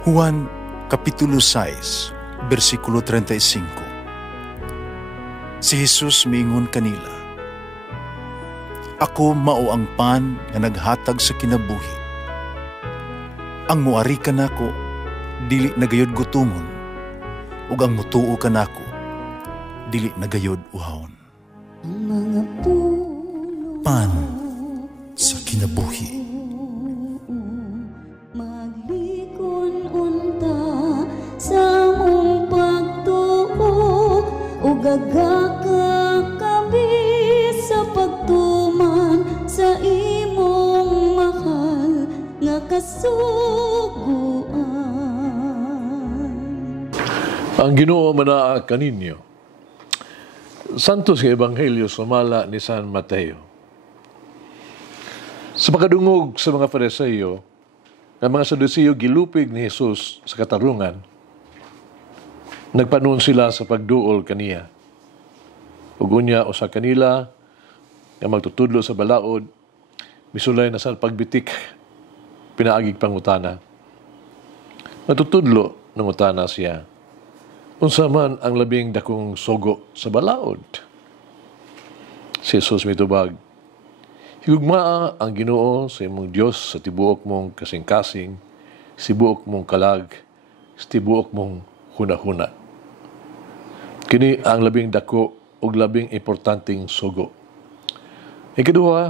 Juan Kapitulo 6, versikulo 35. Si Jesus miingon kanila, "Ako mao ang pan nga naghatag sa kinabuhi. Ang muari kanako dili nagayod gutomon, ug ang mutuo kanako dili nagayod uhawon." Pan sa kinabuhi. Gagakakabi sa pagtuman sa imong mahal nga kasuguan. Ang Ginoo manaa kaninyo. Santos nga Ebanghelyo sumala ni San Mateo. Sa pagkadungog sa mga Fariseo, ang mga Saduceo gilupig ni Jesus sa katarungan, nagpanon sila sa pagduol kaniya. Ug unya usa kanila nga magtutudlo sa balaod, misulay na sa pagbitik, pinaagig pangutana. Magtutudlo ng utana siya, unsa man ang labing dakong sugo sa balaod? Si Jesus mitubag, "Higugmaa ang Ginoo sa imong Dios sa tibuok mong kasing-kasing, sa tibuok mong kalag, sa tibuok mong hunahuna." Kini ang labing dako ug labing importanteng sugo. Ikaduha,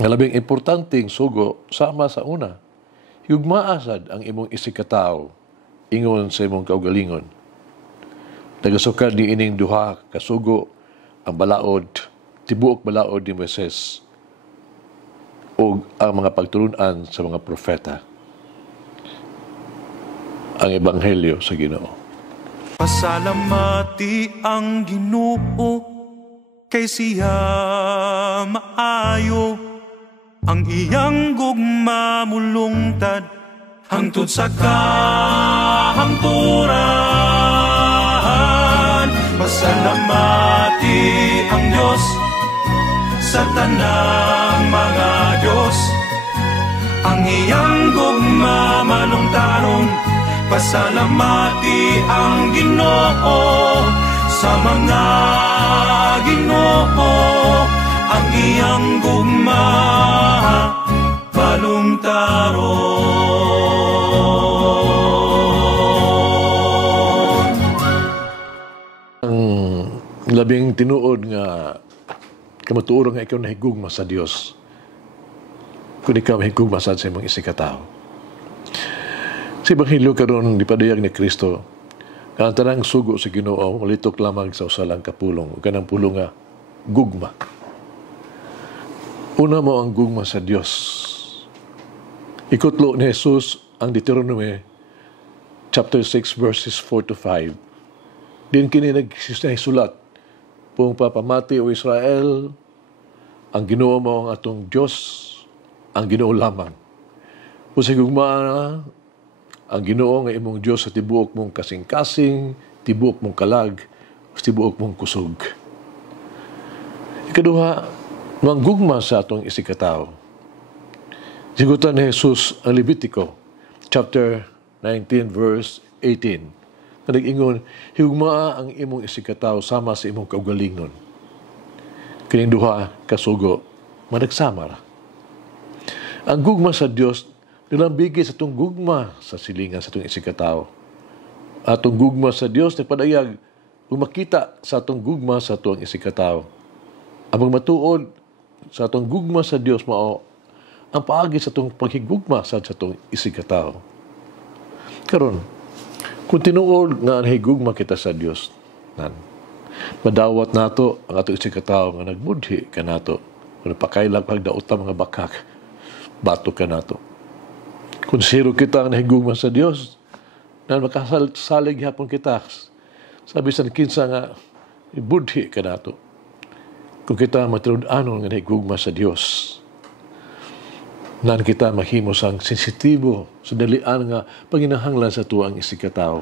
ang labing importanteng sugo sama sa una, higugmaa sad ang imong isikataw ingon sa imong kaugalingon. Nagasukad ni ining duha ka sugo ang balaod, tibuok balaod ni Moises ug ang mga pagtulunan sa mga propeta. Ang Ebanghelyo sa Ginoo. Pasalamati ang Ginoo kay siya maayo, ang iyang gugma mulungtad hangtod sa kahangturan. Pasalamati ang Dios sa tanang mga Dios, ang iyang gugma malungtaron. Pasalamati ang Ginoo sa mga Ginoo, ang iyang gugma balungtaron. Ang labing tinuod nga kamatuoran nga ikaw nahigugma sa Dios, kung ikaw mahigugma sa imong isikataw. Sa Ebanghelyo karon dipadayag ni Kristo, ang tanang sugo sa Ginoo ulitok lamang sa usalang kapulong, kanang pulong nga gugma. Una mo ang gugma sa Dios. Ikutlo ni Jesus ang Deuteronomy chapter 6 verses 4 to 5. Din kini nagsulat, "Pung papamati o Israel, ang Ginoo mo ang atong Dios, ang Ginoo lamang. Kung gugma ang Ginoo nga imong Dios sa tibuok mong kasing-kasing, tibuok mong kalag, o tibuok mong kusog." Ikaduha, manggugma sa atong isikataw. Sigutan ni Jesus ang Levitico, chapter 19, verse 18. Na nag-ingon, "Higugmaa ang imong isikataw sama sa imong kaugalingon." Kining duha kasugo, managsama ra. Ang gugma sa Dios nilambigi sa itong gugma sa silingan sa itong isikataw. Atong gugma sa Dios nagpadayag kung makita sa atong gugma sa itong isikataw. Ang matuod sa atong gugma sa Dios mao ang paagi sa itong paghigugma sa itong isikataw. Karon, kung tinuod nga nahigugma kita sa Dios, madawat nato ang atong isikataw nga nagbudhi ka nato. Kung napakailang pagdaot ang mga bakak, bato ka nato. Kung siro kita ang nahigugma sa Dios, na makasalig hapon kita, sabi sa kinsa nga, ibudhi ka nato. Kung kita matilod-anon nga nahigugma sa Dios, nan kita mahimos ang sensitibo sa dalian nga panginahanglan sa tuang isikataw.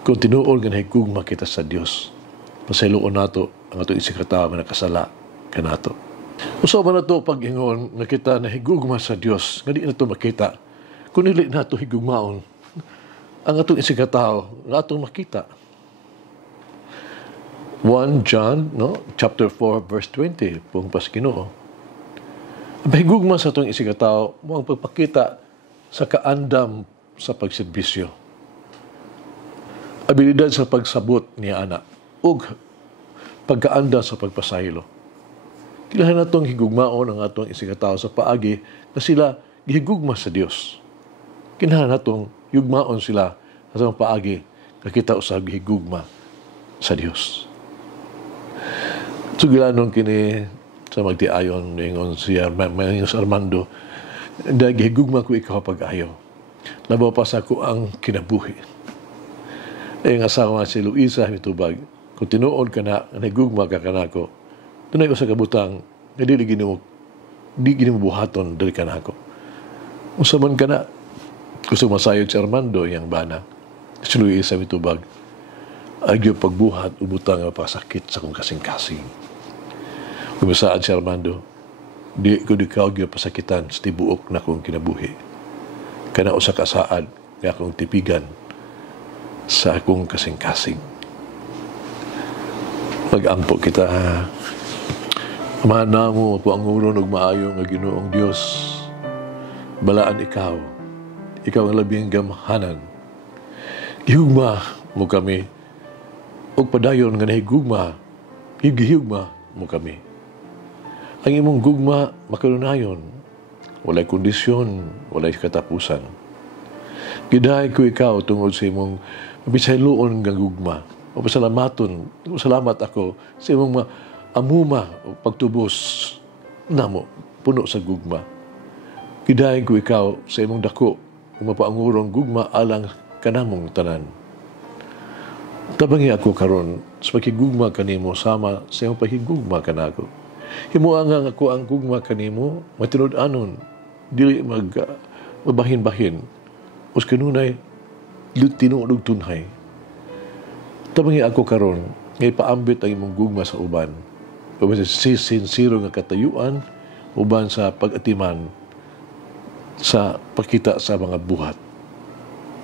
Kung tinuol nga nahigugma kita sa Dios, pasayloon nato ang atong isikataw nga nakasala ka nato. Usa man nato pag-ingon nga kita nahigugma sa Dios, nga di na ito makita kung nili na ito higugmaon, ang atong isikataw, nga atong makita. 1 John, chapter 4, verse 20, pong Ginoo. Mahigugma sa itong isikataw, mo ang pagpakita sa kaandam sa pagserbisyo. Abilidad sa pagsabot niya anak, ug pagkaanda sa pagpasaylo. Kailangan natong higugmaon ang atong isikataw sa paagi na sila gihigugma sa Dios. Kailangan natong higugmaon sila sa paagi na kita usab gihigugma sa Dios. Sugilanon kini sa magtiayon ningon siya mayos Armando, gihigugma ko ikaw pag-ayo. Labaw pa sa ko ang kinabuhi. Ang asawa si Luisa mitubag, kung tinuod ka na, nagugma ka kanako, tunay ko sa kabutang, na di ginimubuhaton dali kanako. Unsa man ka na, gusto masayod si Armando, yung bana, si Luisa mitubag, agyo pagbuhat, ubutang nga pasakit sa kong kasing-kasing. Kumasaan si Armando, di ko agyo pasakitan sa tibuok na kong kinabuhi. Kana usa kasaad, nga akong tipigan, sa akong kasing-kasing. Mag-ampo kita, amahan na mo po ang uron ug maayo nga Ginoong Dios. Balaan ikaw ang labing gamhanan. Higugma mo kami, ug padayon nga nahigugma, higihugma mo kami. Ang imong gugma makalunayon, walay kondisyon, walay katapusan. Gidahay ko ikaw tungod sa imong mabisayloon nga gugma. Salamat ako sa imong amuma o pagtubos namo puno sa gugma. Gidahay ko ikaw sa imong dako ug mapaangurong gugma alang kanamong tanan. Tabangi ako karon sa pagigugma kanimo sama sa imong pagigugma kanako. Himuang nga ako ang gugma kanimo matinud-anon dili mabahin-bahin. Us kanunay tinuod tunhay. Tabangi ako karon ngay paambit ang imong gugma sa uban. Uban sa sincero nga katayuan, uban sa pag-atiman sa pakita sa mga buhat.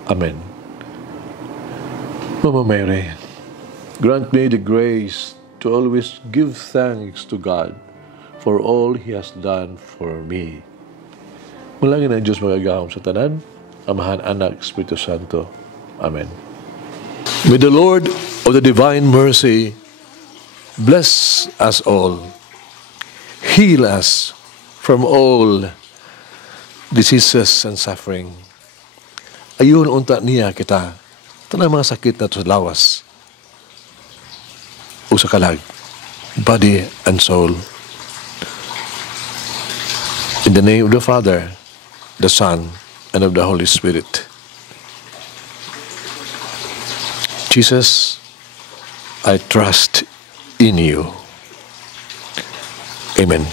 Amen. Mama Mary, grant me the grace to always give thanks to God for all He has done for me. Mulangin ang Diyos magagahom sa tanan, Amahan, Anak, Espiritu Santo. Amen. May the Lord of the divine mercy bless us all, heal us from all diseases and suffering. Ayun unta niya kita, tanang mga sakit na sa lawas o sa kalag, body and soul. In the name of the Father, the Son, and of the Holy Spirit. Jesus, I trust in you. Amen.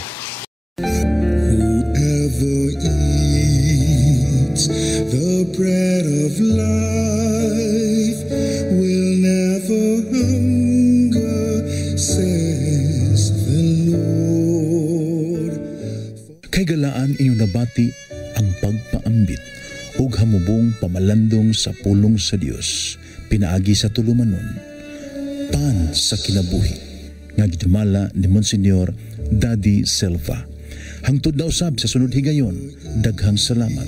Whoever eats the bread of life will never hunger, says the Lord. Kay galaan inyong nabati ang pagpaambit ug hamubong pamalandong sa pulong sa Dios pinaagi sa tulumanon pan sa kinabuhi nga gidumala ni Monsignor Daddy Silva. Hangtod na usab sa sunod higayon, daghang salamat.